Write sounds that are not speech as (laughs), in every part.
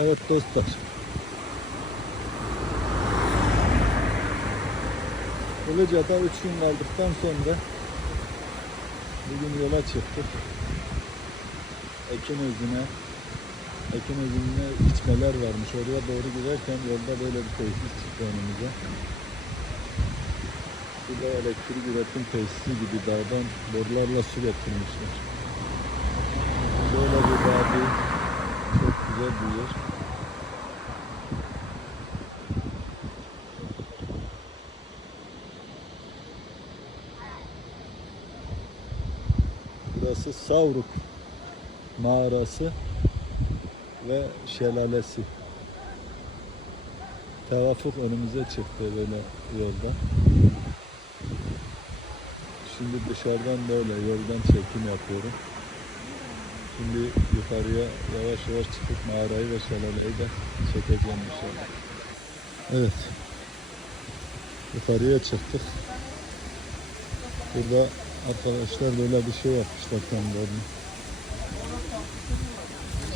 Evet dostlar. Ilıca'da üç gün kaldıktan sonra bugün yola çıktık. Ekin özüne Ekin özünde içmeler varmış. Oraya doğru giderken yolda böyle bir tesis çıktı önümüze. Bu da elektrik üretim tesisi gibi dağdan borularla su getirmişler. Böyle bir vadi. Bir yer. Burası Savruk mağarası ve şelalesi. Tevafuk önümüze çıktı böyle yolda. Şimdi dışarıdan böyle yoldan çekim yapıyorum. Şimdi yukarıya yavaş yavaş çıkıp mağarayı ve şelaleyi de çekeceğim inşallah. Evet. Yukarıya çıktık. Burada arkadaşlar böyle bir şey yapmışlar kendilerine.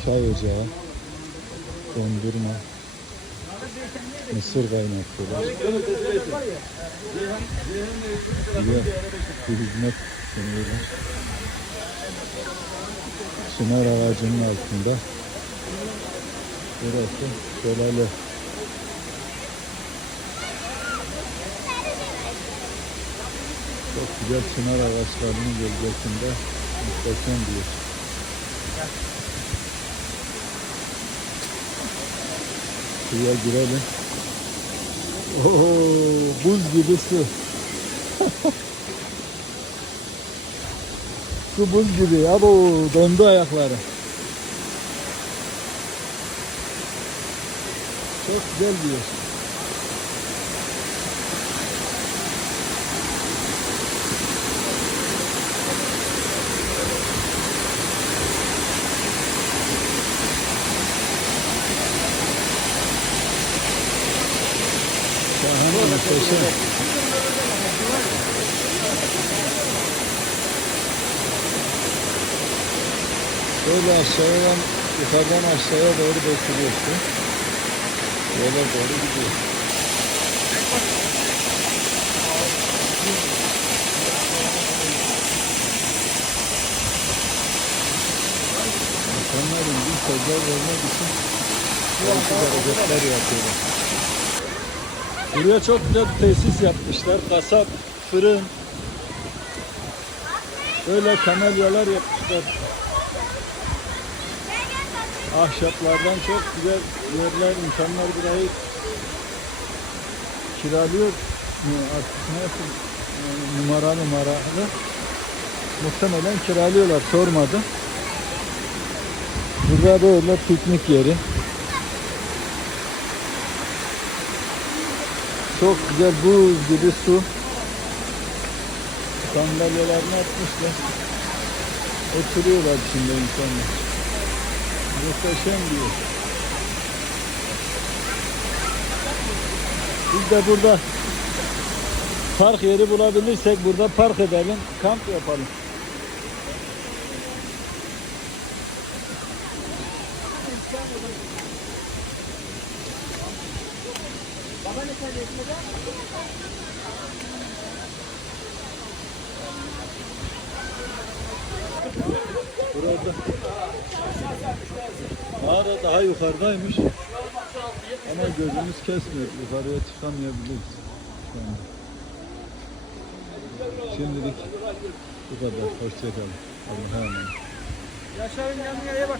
Çay ocağı, dondurma, mısır kaynatıyorlar. Bir hizmet sunuyorlar. Çınar ağacının altında. Burası şelale. Çok güzel çınar ağaçlarının gölgesinde muhteşem bir yer. Suya girelim. Oo, buz gibi su. (laughs) su buz gibi ya bu dondu ayakları. Çok güzel yer. Şahane muhteşem. Böyle aşağıdan yukarıdan aşağıya doğru dökülüyorsun. Yola doğru gidiyor. İnsanların bir sözler vermek için değişik hareketler yapıyorlar. Buraya çok güzel tesis yapmışlar. Kasap, fırın. Böyle kamelyalar yapmışlar. Ahşaplardan çok güzel yerler. İnsanlar burayı kiralıyor. Artık nasıl yani numara numaralı. Muhtemelen kiralıyorlar. Sormadım. Burada böyle piknik yeri. Çok güzel buz gibi su. Sandalyelerini atmışlar. Oturuyorlar içinde insanlar. Muhteşem bir yer. Biz de burada park yeri bulabilirsek burada park edelim, kamp yapalım. Burada mağara daha yukarıdaymış. Ama gözümüz kesmiyor. Yukarıya çıkamayabiliriz. Şimdilik bu kadar. Hoşçakalın. Allah'a emanet. Yaşar'ın yanına bak.